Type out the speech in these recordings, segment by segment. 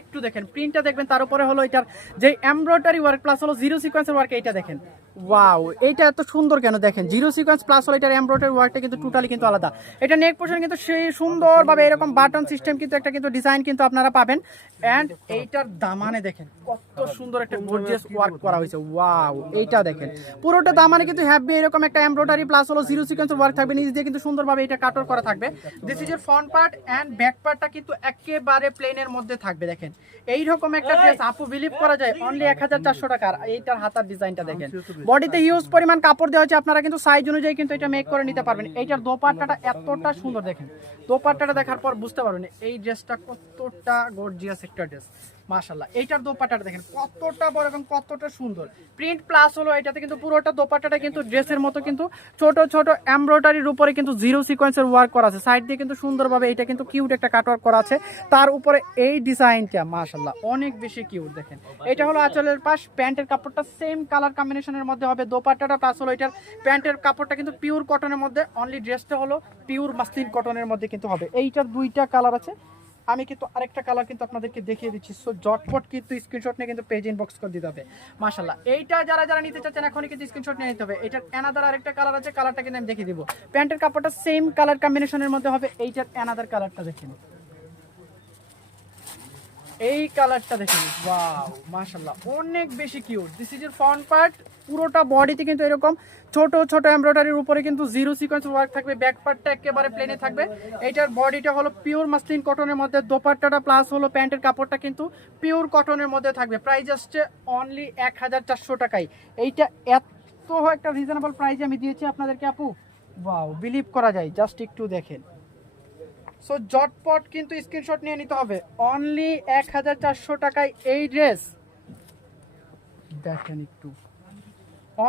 একটু দেখেন, প্রিন্টটা দেখবেন, তার উপরে হলো এটার যে এমব্রয়ডারি ওয়ার্ক প্লাস হলো জিরো সিকোয়েন্সের ওয়ার্ক, এইটা দেখেন। ওয়াও, এইটা এত সুন্দর কেন দেখেন, জিরো সিকোয়েন্স প্লাস হলো এটার এমব্রয়ডারি ওয়ার্কটা কিন্তু টোটালি কিন্তু আলাদা। এটা নেক পোর্শন কিন্তু সেই সুন্দরভাবে এরকম বাটন সিস্টেম কিন্তু একটা কিন্তু ডিজাইন কিন্তু আপনারা পাবেন। অ্যান্ড এইটার দামানে দেখেন কত সুন্দর একটা গর্জিয়াস ওয়ার্ক করা হয়েছে। ওয়াও, এইটা দেখেন পুরোটা দামানে কিন্তু হ্যাভি এরকম একটা এমব্রয়ডারি প্লাস হলো জিরো সিকোয়েন্সের ওয়ার্ক থাকবে, নিচ দিয়ে কিন্তু সুন্দরভাবে এটা কাটর করা থাকবে। দিস ইজ এর ফ্রন্ট পার্ট অ্যান্ড ব্যাক পার্টটা কিন্তু একেবারে প্লেনের মধ্যে থাকবে। দেখেন এইরকম একটা ড্রেস আপু বিলিভ করা যায় অনলি 1400 টাকার। এইটার হাতার ডিজাইনটা দেখেন, বডিতে হিউজ পরিমাণ কাপড় দেওয়া হচ্ছে, আপনারা কিন্তু সাইজ অনুযায়ী কিন্তু এটা মেক করে নিতে পারবেন। এইটার দোপাট্টাটা এতটা সুন্দর, দেখেন দোপাট্টাটা দেখার পর বুঝতে পারবেন এই ড্রেসটা কতটা গর্জিয়াস একটা ড্রেস। মাশাআল্লাহ, এইটার দোপাট্টাটা দেখেন কতটা বড় এবং কতটা সুন্দর প্রিন্ট প্লাস হলো এটাতে কিন্তু পুরোটা দোপাট্টাটা কিন্তু ড্রেসের মতো কিন্তু ছোট ছোট এমব্রয়ডারির উপরে কিন্তু জিরো সিকোয়েন্সের ওয়ার্ক করা আছে, সাইড দিয়ে কিন্তু সুন্দরভাবে এটা কিন্তু কিউট একটা কাটওয়ার্ক করা আছে, তার উপরে এই ডিজাইনটা মাশাআল্লাহ অনেক বেশি কিউট। দেখেন এটা হলো আঁচলের পাশ, প্যান্টের কাপড়টা সেম কালার কম্বিনেশনের মধ্যে হবে, দোপাট্টাটা প্লাস হলো এটার প্যান্টের কাপড়টা কিন্তু পিওর কটনের মধ্যে, অনলি ড্রেসটা হলো পিওর মাসলিন কটনের মধ্যে কিন্তু হবে। এইটার দুইটা কালার আছে, আমি কিন্তু আরেকটা কালার কিন্তু আপনাদেরকে দেখিয়ে দিচ্ছি। সো জটপট কিন্তু স্ক্রিনশট নিয়ে কিন্তু পেজ ইনবক্স করে দিতে হবে। মাশাআল্লাহ, এইটা যারা যারা নিতে চাচ্ছেন এখনই কিন্তু স্ক্রিনশট নিয়ে নিতে হবে। এটার অ্যানাদার আরেকটা কালার আছে, কালারটা কিন্তু আমি দেখিয়ে দিব। প্যান্টের কাপড়টা সেম কালার কম্বিনেশনের মধ্যে হবে, এইটার অ্যানাদার কালারটা দেখেন, এই কালারটা দেখেন। ওয়াও মাশাআল্লাহ অনেক বেশি কিউট। দিস ইজ এর ফ্রন্ট পার্ট, পুরোটা বডিতে কিন্তু এরকম ছোট ছোট এমব্রয়ডারির উপরে কিন্তু জিরো সিকোয়েন্স ওয়ার্ক থাকবে, ব্যাক পার্টটা একেবারে প্লেনে থাকবে। এইটার বডিটা হলো পিওর মাসলিন কটনের মধ্যে, দোপাট্টাটা প্লাস হলো প্যান্টের কাপড়টা কিন্তু পিওর কটনের মধ্যে থাকবে। প্রাইস আসছে অনলি 1400 টাকায়। এইটা এত একটা রিজনেবল প্রাইসে আমি দিয়েছি আপনাদেরকে আপু, ওয়াও বিলিভ করা যায়, জাস্ট একটু দেখেন। সো জটপট কিন্তু স্ক্রিনশট নিয়ে নিতে হবে, অনলি 1400 টাকায় এই ড্রেস দেখেন একটু,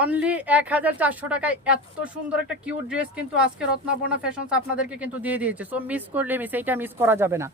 অনলি 1400 টাকায় এত সুন্দর একটা কিউট ড্রেস কিন্তু আজকে রত্নাবর্ণা ফ্যাশনস আপনাদেরকে কিন্তু দিয়ে দিয়েছে। সো মিস করলে এইটা মিস করা যাবে না।